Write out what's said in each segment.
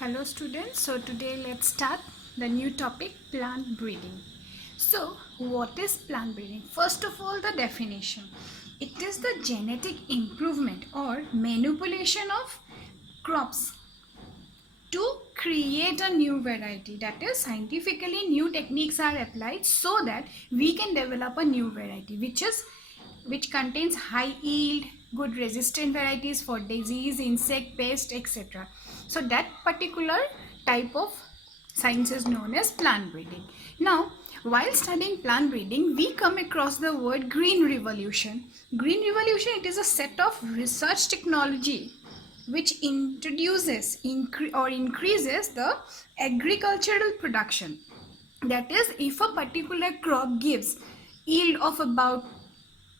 Hello students, so today let's start the new topic, plant breeding. So what is plant breeding? First of all, the definition. It is the genetic improvement or manipulation of crops to create a new variety. That is, scientifically new techniques are applied so that we can develop a new variety which contains high yield, good resistant varieties for disease, insect, pest, etc. So that particular type of science is known as plant breeding. Now, while studying plant breeding, we come across the word green revolution. Green revolution, it is a set of research technology which introduces or increases the agricultural production. That is, if a particular crop gives yield of about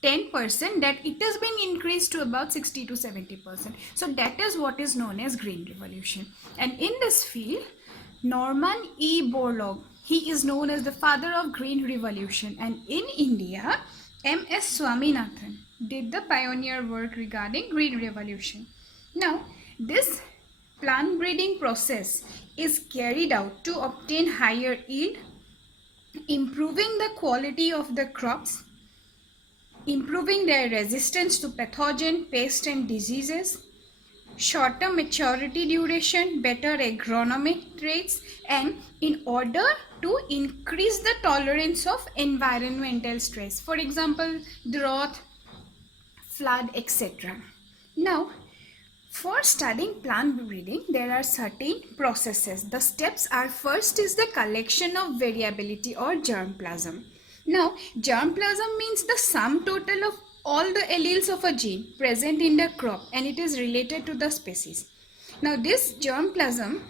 10%, that it has been increased to about 60 to 70%. So that is what is known as green revolution. And in this field, Norman E. Borlaug, he is known as the father of green revolution. And in India, M.S. Swaminathan did the pioneer work regarding green revolution. Now, this plant breeding process is carried out to obtain higher yield, improving the quality of the crops, improving their resistance to pathogen, pests and diseases, shorter maturity duration, better agronomic traits, and in order to increase the tolerance of environmental stress, for example, drought, flood, etc. Now, for studying plant breeding, there are certain processes. The steps are, first is the collection of variability or germplasm. Now, germplasm means the sum total of all the alleles of a gene present in the crop, and it is related to the species. Now, this germplasm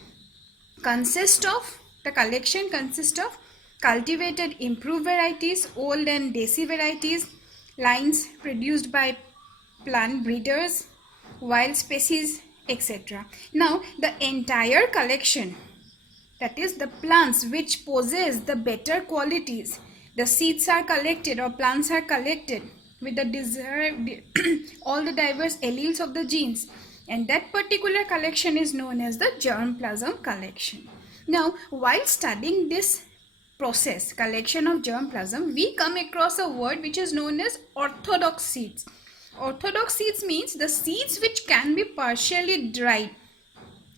the collection consists of cultivated improved varieties, old and desi varieties, lines produced by plant breeders, wild species, etc. Now, the entire collection, that is the plants which possess the better qualities, the seeds are collected or plants are collected with the desired all the diverse alleles of the genes, and that particular collection is known as the germplasm collection. Now, while studying this process, collection of germplasm, we come across a word which is known as orthodox seeds. Orthodox seeds means the seeds which can be partially dried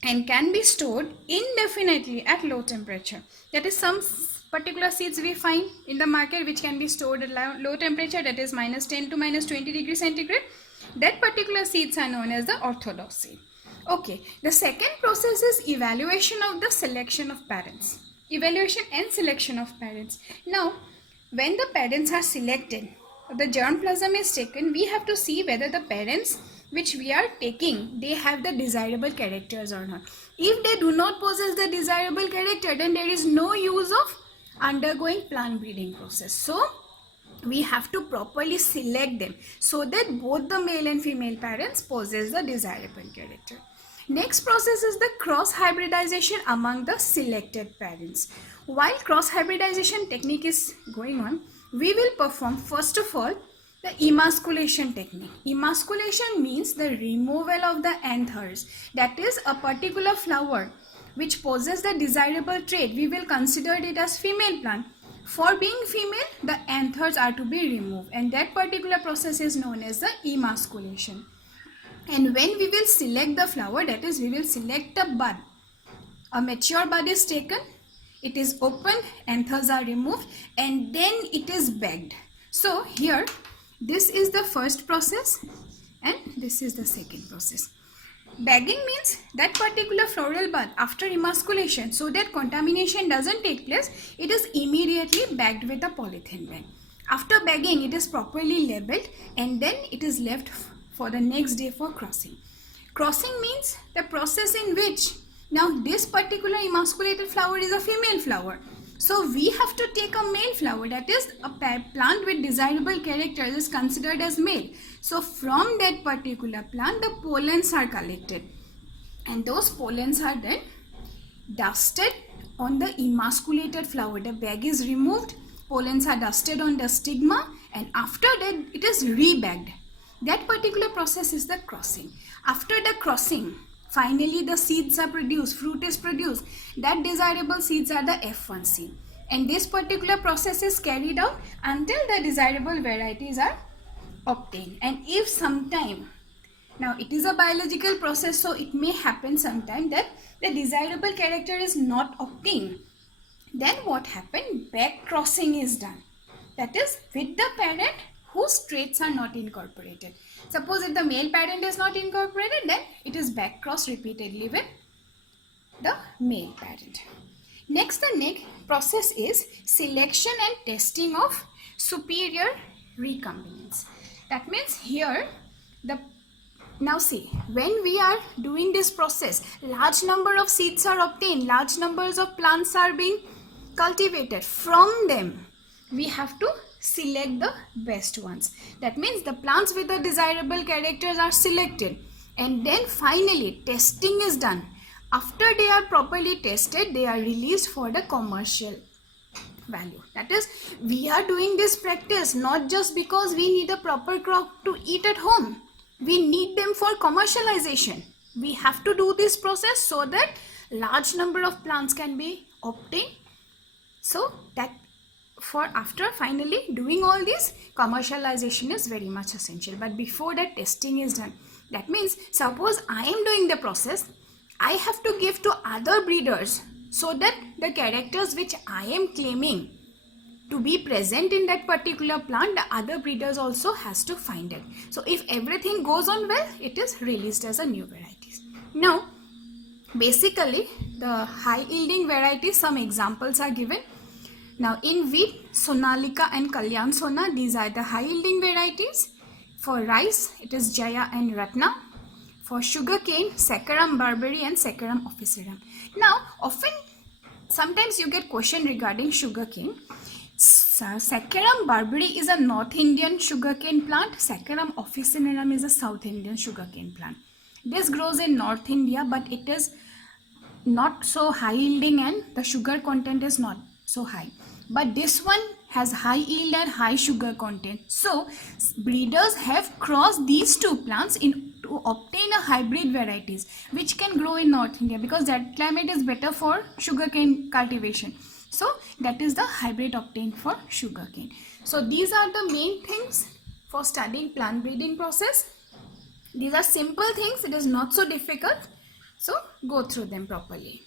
and can be stored indefinitely at low temperature. That is, some particular seeds we find in the market which can be stored at low temperature, that is minus 10 to minus 20 degrees centigrade. That particular seeds are known as the orthodox seed. Okay, the second process is evaluation of the selection of parents. Evaluation and selection of parents. Now, when the parents are selected, the germplasm is taken, we have to see whether the parents which we are taking, they have the desirable characters or not. If they do not possess the desirable character, then there is no use of undergoing plant breeding process. So we have to properly select them so that both the male and female parents possess the desirable character. Next process is the cross hybridization among the selected parents. While cross hybridization technique is going on, we will perform first of all the emasculation technique. Emasculation means the removal of the anthers. That is, a particular flower which possesses the desirable trait, we will consider it as female plant. For being female, the anthers are to be removed, and that particular process is known as the emasculation. And when we will select the flower, that is, we will select the bud. A mature bud is taken, it is opened, anthers are removed, and then it is bagged. So here, this is the first process and this is the second process. Bagging means that particular floral bud, after emasculation, so that contamination doesn't take place, it is immediately bagged with a polythene bag. After bagging, it is properly labeled and then it is left for the next day for crossing. Crossing means the process in which, now this particular emasculated flower is a female flower. So we have to take a male flower, that is a plant with desirable characters is considered as male. So from that particular plant, the pollens are collected and those pollens are then dusted on the emasculated flower. The bag is removed, pollens are dusted on the stigma, and after that it is rebagged. That particular process is the crossing. After the crossing, finally the seeds are produced, fruit is produced, that desirable seeds are the F1 seed. And this particular process is carried out until the desirable varieties are obtained. And if sometime, now it is a biological process, so it may happen sometime that the desirable character is not obtained, then what happened? Back crossing is done. That is with the parent whose traits are not incorporated. Suppose if the male parent is not incorporated, then it is back crossed repeatedly with the male parent. Next, the next process is selection and testing of superior recombinants. That means here now see, when we are doing this process, large number of seeds are obtained, large numbers of plants are being cultivated. From them, we have to select the best ones. That means the plants with the desirable characters are selected, and then finally testing is done. After they are properly tested, they are released for the commercial value. That is, we are doing this practice not just because we need a proper crop to eat at home. We need them for commercialization. We have to do this process so that large number of plants can be obtained. So that for after finally doing all this, commercialization is very much essential. But before that, testing is done. That means suppose I am doing the process, I have to give to other breeders so that the characters which I am claiming to be present in that particular plant, the other breeders also has to find it. So if everything goes on well, it is released as a new varieties. Now, basically the high yielding varieties, some examples are given. Now in wheat, Sonalika and Kalyan Sona, these are the high yielding varieties. For rice, it is Jaya and Ratna. For sugarcane, Saccharum Barbary and Saccharum officerum. Now, sometimes you get question regarding sugarcane. Saccharum Barbary is a North Indian sugarcane plant. Saccharum officinarum is a South Indian sugarcane plant. This grows in North India, but it is not so high yielding and the sugar content is not so high. But this one has high yield and high sugar content. So breeders have crossed these two plants to obtain a hybrid varieties which can grow in North India, because that climate is better for sugarcane cultivation. So that is the hybrid obtained for sugarcane. So these are the main things for studying plant breeding process. These are simple things, it is not so difficult. So go through them properly.